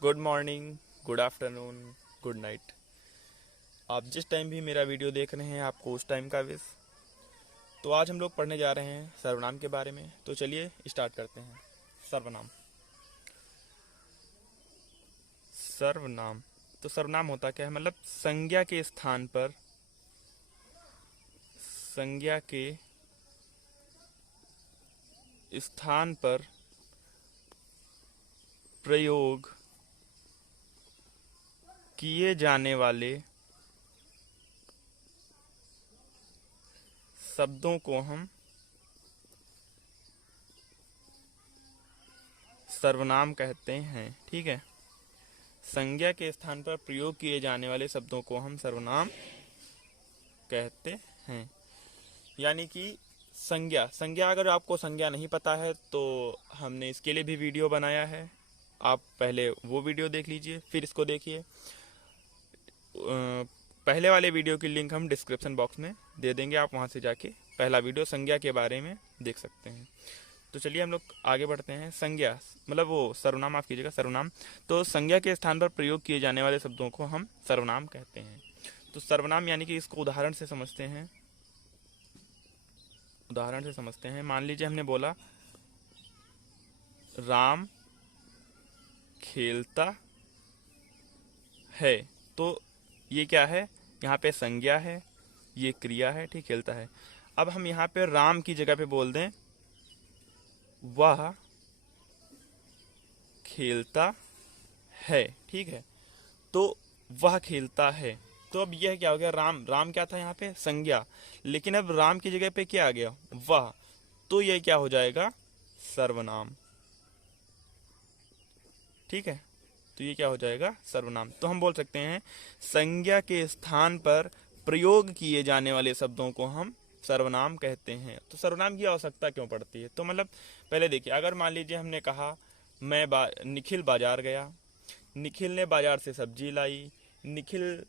Good morning, good afternoon, good night. आप जिस time भी मेरा वीडियो देख रहे हैं आपको उस टाइम का विश। तो आज हम लोग पढ़ने जा रहे हैं सर्वनाम के बारे में। तो चलिए स्टार्ट करते हैं। सर्वनाम। सर्वनाम तो सर्वनाम होता क्या है, मतलब संज्ञा के स्थान पर प्रयोग किए जाने वाले शब्दों को हम सर्वनाम कहते हैं। ठीक है, संज्ञा के स्थान पर प्रयोग किए जाने वाले शब्दों को हम सर्वनाम कहते हैं। यानी कि संज्ञा संज्ञा अगर आपको संज्ञा नहीं पता है तो हमने इसके लिए भी वीडियो बनाया है। आप पहले वो वीडियो देख लीजिए, फिर इसको देखिए। पहले वाले वीडियो की लिंक हम डिस्क्रिप्शन बॉक्स में दे देंगे, आप वहां से जाके पहला वीडियो संज्ञा के बारे में देख सकते हैं। तो चलिए हम लोग आगे बढ़ते हैं। संज्ञा मतलब वो सर्वनाम, माफ कीजिएगा, सर्वनाम। तो संज्ञा के स्थान पर प्रयोग किए जाने वाले शब्दों को हम सर्वनाम कहते हैं। तो सर्वनाम यानी कि इसको उदाहरण से समझते हैं। मान लीजिए हमने बोला राम खेलता है, तो ये क्या है, यहाँ पे संज्ञा है, ये क्रिया है, ठीक, खेलता है। अब हम यहाँ पे राम की जगह पे बोल दें वह खेलता है, ठीक है। तो वह खेलता है, तो अब यह क्या हो गया, राम राम क्या था यहाँ पे, संज्ञा। लेकिन अब राम की जगह पे क्या आ गया, वह, तो यह क्या हो जाएगा, सर्वनाम। ठीक है, तो ये क्या हो जाएगा, सर्वनाम। तो हम बोल सकते हैं संज्ञा के स्थान पर प्रयोग किए जाने वाले शब्दों को हम सर्वनाम कहते हैं। तो सर्वनाम की आवश्यकता क्यों पड़ती है, तो मतलब पहले देखिए, अगर मान लीजिए हमने कहा निखिल बाजार गया, निखिल ने बाजार से सब्जी लाई, निखिल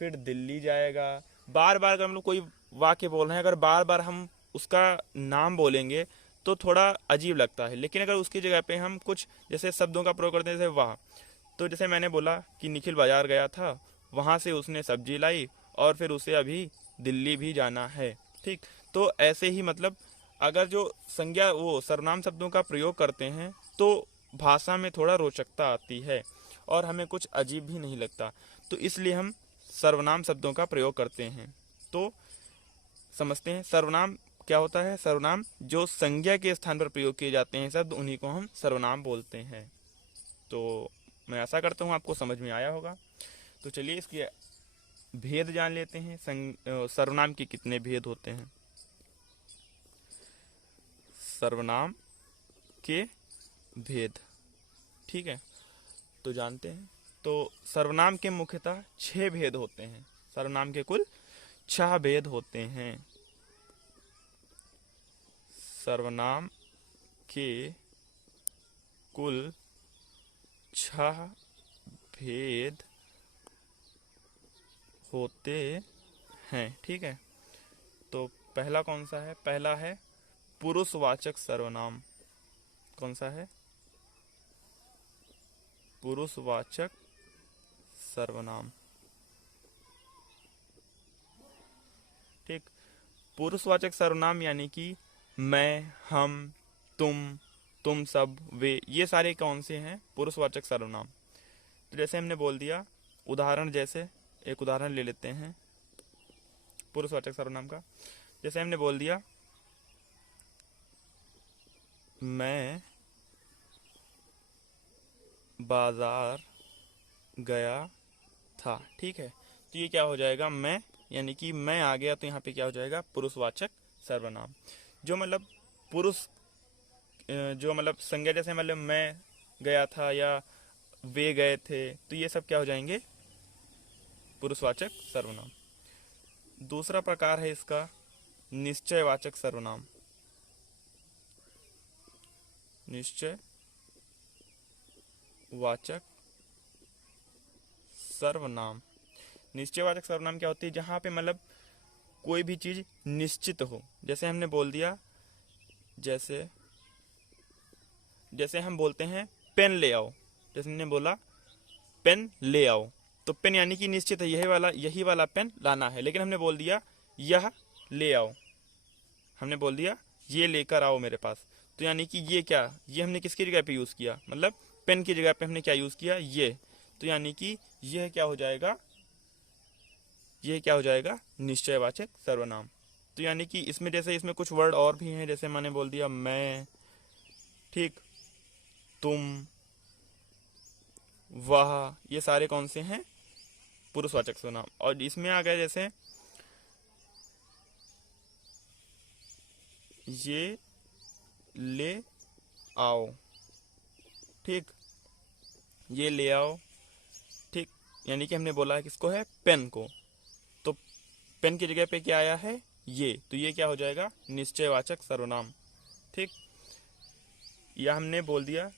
फिर दिल्ली जाएगा। बार बार अगर हम लोग कोई वाक्य बोल रहे हैं, अगर बार बार हम उसका नाम बोलेंगे तो थोड़ा अजीब लगता है। लेकिन अगर उसकी जगह पे हम कुछ जैसे शब्दों का प्रयोग करते हैं, जैसे वाह, तो जैसे मैंने बोला कि निखिल बाजार गया था, वहाँ से उसने सब्जी लाई और फिर उसे अभी दिल्ली भी जाना है। ठीक, तो ऐसे ही मतलब अगर जो संज्ञा वो सर्वनाम शब्दों का प्रयोग करते हैं तो भाषा में थोड़ा रोचकता आती है और हमें कुछ अजीब भी नहीं लगता। तो इसलिए हम सर्वनाम शब्दों का प्रयोग करते हैं। तो समझते हैं सर्वनाम क्या होता है। सर्वनाम जो संज्ञा के स्थान पर प्रयोग किए जाते हैं शब्द, उन्हीं को हम सर्वनाम बोलते हैं। तो मैं आशा करता हूँ आपको समझ में आया होगा। तो चलिए इसके भेद जान लेते हैं। सर्वनाम के कितने भेद होते हैं। सर्वनाम के भेद, ठीक है, तो जानते हैं। तो सर्वनाम के मुख्यतः 6 भेद होते हैं। सर्वनाम के कुल 6 भेद होते हैं। सर्वनाम के कुल 6 भेद होते हैं, ठीक है। तो पहला कौन सा है, पहला है पुरुषवाचक सर्वनाम। कौन सा है, पुरुषवाचक सर्वनाम। ठीक, पुरुषवाचक सर्वनाम यानी कि मैं, हम, तुम सब, वे, ये सारे कौन से हैं, पुरुषवाचक सर्वनाम। तो जैसे हमने बोल दिया, उदाहरण, जैसे एक उदाहरण ले लेते हैं पुरुषवाचक सर्वनाम का। जैसे हमने बोल दिया मैं बाजार गया था, ठीक है। तो ये क्या हो जाएगा, मैं, यानी कि मैं आ गया, तो यहाँ पे क्या हो जाएगा, पुरुषवाचक सर्वनाम। जो मतलब पुरुष, जो मतलब संज्ञा, जैसे मतलब मैं गया था या वे गए थे, तो ये सब क्या हो जाएंगे, पुरुषवाचक सर्वनाम। दूसरा प्रकार है इसका निश्चयवाचक सर्वनाम। निश्चयवाचक सर्वनाम। निश्चयवाचक सर्वनाम क्या होती है, जहां पे मतलब कोई भी चीज निश्चित हो। जैसे हमने बोल दिया, जैसे हम बोलते हैं पेन ले आओ, जैसे हमने बोला पेन ले आओ। तो पेन यानी कि निश्चित है यही वाला पेन लाना है, लेकिन हमने बोल दिया यह ले आओ, हमने बोल दिया ये लेकर आओ मेरे पास। तो यानी कि ये हमने किसकी जगह पे यूज किया, मतलब पेन की जगह पे हमने क्या यूज किया, ये। तो यानी कि यह क्या हो जाएगा, निश्चयवाचक सर्वनाम। तो यानी कि इसमें जैसे इसमें कुछ वर्ड और भी हैं, जैसे मैंने बोल दिया मैं, ठीक, तुम, वह, ये सारे कौन से हैं, पुरुषवाचक सर्वनाम। और इसमें आ गए जैसे ये ले आओ, ठीक, ये ले आओ, ठीक, यानी कि हमने बोला है किसको है, पेन को। तो पेन की जगह पे क्या आया है, ये, तो ये क्या हो जाएगा, निश्चयवाचक सर्वनाम, ठीक। या हमने बोल दिया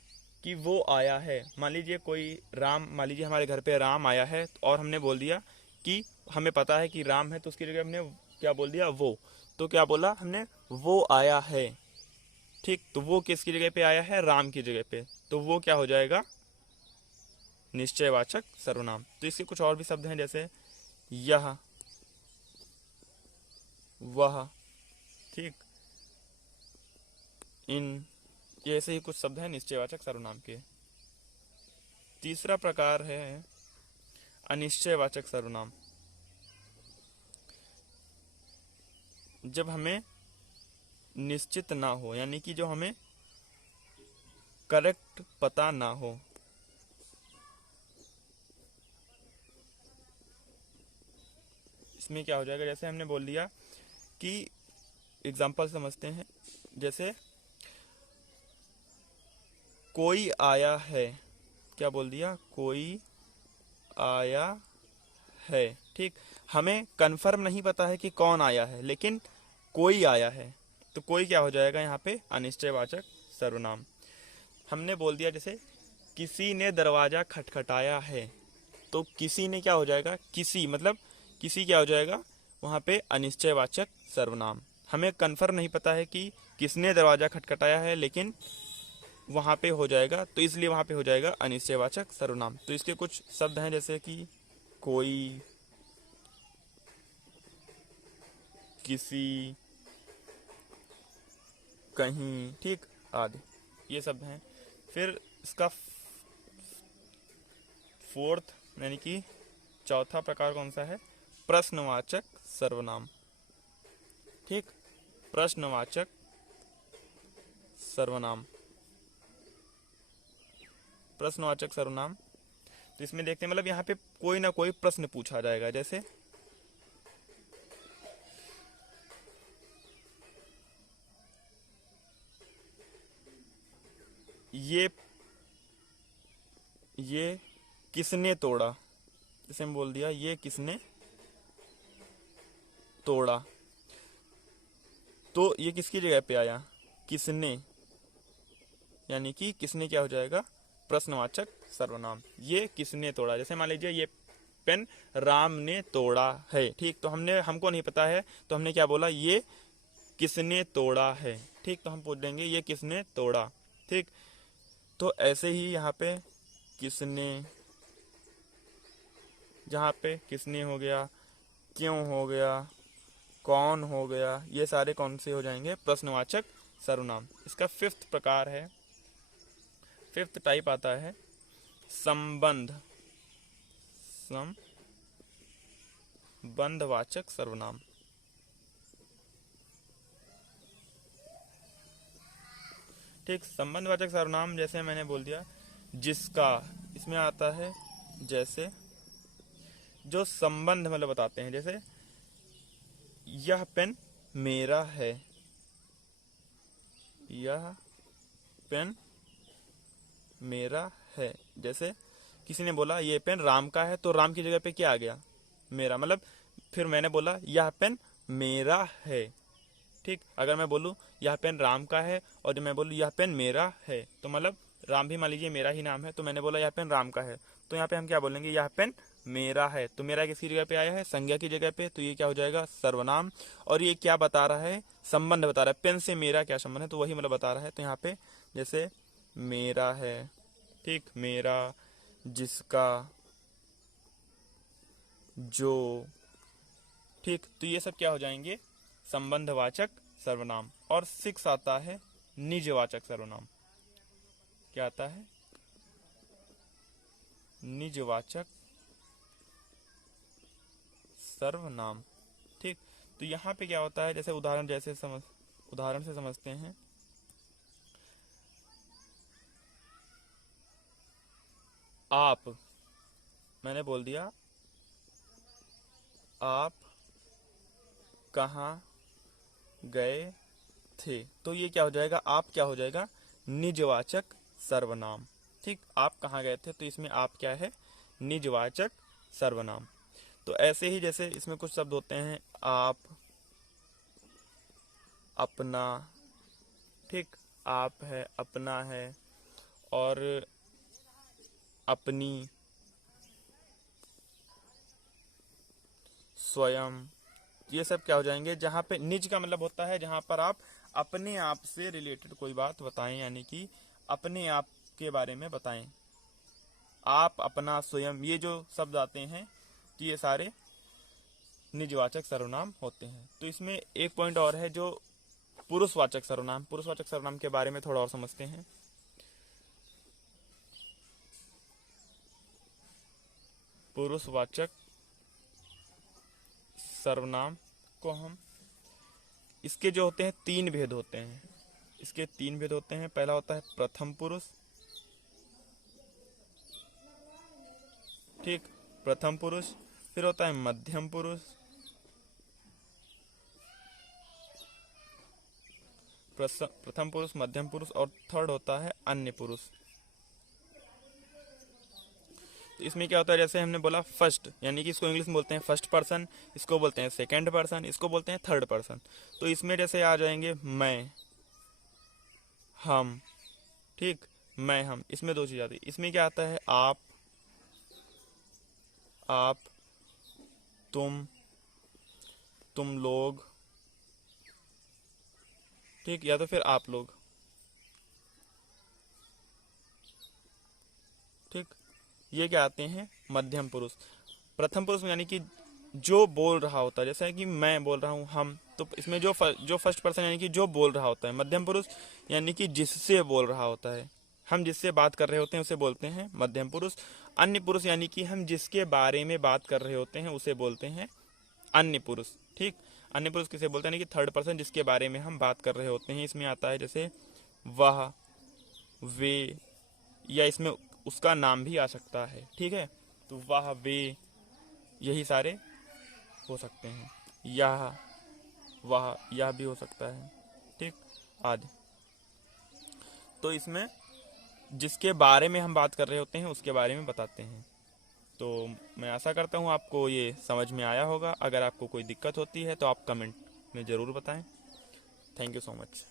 कि वो आया है, मान लीजिए मान लीजिए हमारे घर पे राम आया है, और हमने बोल दिया कि हमें पता है कि राम है, तो उसकी जगह हमने क्या बोल दिया, वो। तो क्या बोला हमने, वो आया है, ठीक। तो वो किसकी जगह पे आया है, राम की जगह पे, तो वो क्या हो जाएगा, निश्चयवाचक सर्वनाम। तो इसके कुछ और भी शब्द हैं, जैसे यह, वह, ठीक, इन, ये ऐसे ही कुछ शब्द हैं निश्चयवाचक सर्वनाम के। तीसरा प्रकार है अनिश्चयवाचक सर्वनाम। जब हमें निश्चित ना हो, यानी कि जो हमें करेक्ट पता ना हो। इसमें क्या हो जाएगा, जैसे हमने बोल दिया कि एग्जाम्पल समझते हैं, जैसे कोई आया है, क्या बोल दिया, कोई आया है, ठीक। हमें कंफर्म नहीं पता है कि कौन आया है, लेकिन कोई आया है, तो कोई क्या हो जाएगा यहाँ पे, अनिश्चयवाचक सर्वनाम। हमने बोल दिया जैसे किसी ने दरवाजा खटखटाया है, तो किसी ने क्या हो जाएगा, किसी, मतलब किसी क्या हो जाएगा वहाँ पे, अनिश्चयवाचक सर्वनाम। हमें कंफर्म नहीं पता है कि किसने दरवाजा खटखटाया है, लेकिन वहाँ पे हो जाएगा, तो इसलिए वहाँ पे हो जाएगा अनिश्चयवाचक सर्वनाम। तो इसके कुछ शब्द हैं, जैसे कि कोई, किसी, कहीं, ठीक, आदि, ये शब्द हैं। फिर इसका फोर्थ यानी कि चौथा प्रकार कौन सा है, प्रश्नवाचक सर्वनाम, ठीक, प्रश्नवाचक सर्वनाम, प्रश्नवाचक सर्वनाम। तो इसमें देखते हैं, मतलब यहाँ पे कोई ना कोई प्रश्न पूछा जाएगा, जैसे ये किसने तोड़ा, जैसे हम बोल दिया ये किसने तोड़ा, तो ये किसकी जगह पे आया, किसने, यानी कि किसने क्या हो जाएगा, प्रश्नवाचक सर्वनाम। ये किसने तोड़ा, जैसे मान लीजिए ये पेन राम ने तोड़ा है, ठीक, तो हमको नहीं पता है, तो हमने क्या बोला, ये किसने तोड़ा है, ठीक। तो हम पूछ देंगे ये किसने तोड़ा, ठीक। तो ऐसे ही यहाँ पे किसने, जहाँ पे किसने हो गया, क्यों हो गया, कौन हो गया, ये सारे कौन से हो जाएंगे, प्रश्नवाचक सर्वनाम। इसका फिफ्थ प्रकार है, फिफ्थ टाइप आता है संबंध, संबंधवाचक सर्वनाम, ठीक। संबंधवाचक सर्वनाम जैसे मैंने बोल दिया जिसका, इसमें आता है जैसे जो संबंध मतलब बताते हैं, जैसे यह पेन मेरा है, यह पेन मेरा है। जैसे किसी ने बोला ये पेन राम का है, तो राम की जगह पे क्या आ गया, मेरा, मतलब फिर मैंने बोला यह पेन मेरा है, ठीक। अगर मैं बोलूँ यह पेन राम का है, और जब मैं बोलूँ यह पेन मेरा है, तो मतलब राम भी मान लीजिए मेरा ही नाम है, तो मैंने बोला यह पेन राम का है, तो यहाँ पे हम क्या बोलेंगे, यह पेन मेरा है। तो मेरा किसकी जगह पे आया है, संज्ञा की जगह पे, तो ये क्या हो जाएगा, सर्वनाम। और ये क्या बता रहा है, संबंध बता रहा है, पेन से मेरा क्या संबंध है, तो वही मतलब बता रहा है। तो यहाँ पे जैसे मेरा है, ठीक, मेरा, जिसका, जो। ठीक, तो ये सब क्या हो जाएंगे? संबंधवाचक सर्वनाम। और 6 आता है निजवाचक सर्वनाम। क्या आता है? निजवाचक सर्वनाम। ठीक, तो यहाँ पे क्या होता है, जैसे उदाहरण से समझते हैं। आप, मैंने बोल दिया आप कहाँ गए थे, तो ये क्या हो जाएगा? आप क्या हो जाएगा? निजवाचक सर्वनाम। ठीक, आप कहाँ गए थे, तो इसमें आप क्या है? निजवाचक सर्वनाम। तो ऐसे ही जैसे इसमें कुछ शब्द होते हैं, आप, अपना। ठीक, आप है, अपना है, और अपनी, स्वयं। ये सब क्या हो जाएंगे? जहाँ पे निज का मतलब होता है जहाँ पर आप अपने आप से रिलेटेड कोई बात बताएं, यानी कि अपने आप के बारे में बताएं। आप, अपना, स्वयं, ये जो शब्द आते हैं, तो ये सारे निजवाचक सर्वनाम होते हैं। तो इसमें एक पॉइंट और है, जो पुरुषवाचक सर्वनाम। पुरुषवाचक सर्वनाम के बारे में थोड़ा और समझते हैं। पुरुषवाचक सर्वनाम को हम, इसके जो होते हैं 3 भेद होते हैं। इसके 3 भेद होते हैं। पहला होता है प्रथम पुरुष। ठीक, प्रथम पुरुष। फिर होता है मध्यम पुरुष। प्रथम पुरुष, मध्यम पुरुष, और थर्ड होता है अन्य पुरुष। तो इसमें क्या होता है, जैसे हमने बोला फर्स्ट, यानी कि इसको इंग्लिश में बोलते हैं फर्स्ट पर्सन, इसको बोलते हैं सेकंड पर्सन, इसको बोलते हैं थर्ड पर्सन। तो इसमें जैसे आ जाएंगे मैं, हम। ठीक, मैं, हम, इसमें 2 चीज आती है। इसमें क्या आता है? आप, तुम लोग। ठीक, या तो फिर आप लोग। ठीक, ये क्या आते हैं? मध्यम पुरुष। प्रथम पुरुष में यानी कि जो बोल रहा होता है, जैसा है कि मैं बोल रहा हूँ, हम, तो इसमें जो फर्स्ट पर्सन यानी कि जो बोल रहा होता है। मध्यम पुरुष यानी कि जिससे बोल रहा होता है, हम जिससे बात कर रहे होते हैं उसे बोलते हैं मध्यम पुरुष। अन्य पुरुष यानी कि हम जिसके बारे में बात कर रहे होते हैं उसे बोलते हैं अन्य पुरुष। ठीक, अन्य पुरुष किसे बोलते हैं? यानी कि थर्ड पर्सन जिसके बारे में हम बात कर रहे होते हैं। इसमें आता है जैसे वह, वे, या इसमें उसका नाम भी आ सकता है। ठीक है, तो वह, वे, यही सारे हो सकते हैं। यह, वह, यह भी हो सकता है। ठीक, आदि। तो इसमें जिसके बारे में हम बात कर रहे होते हैं उसके बारे में बताते हैं। तो मैं आशा करता हूँ आपको ये समझ में आया होगा। अगर आपको कोई दिक्कत होती है तो आप कमेंट में ज़रूर बताएं। Thank you so much.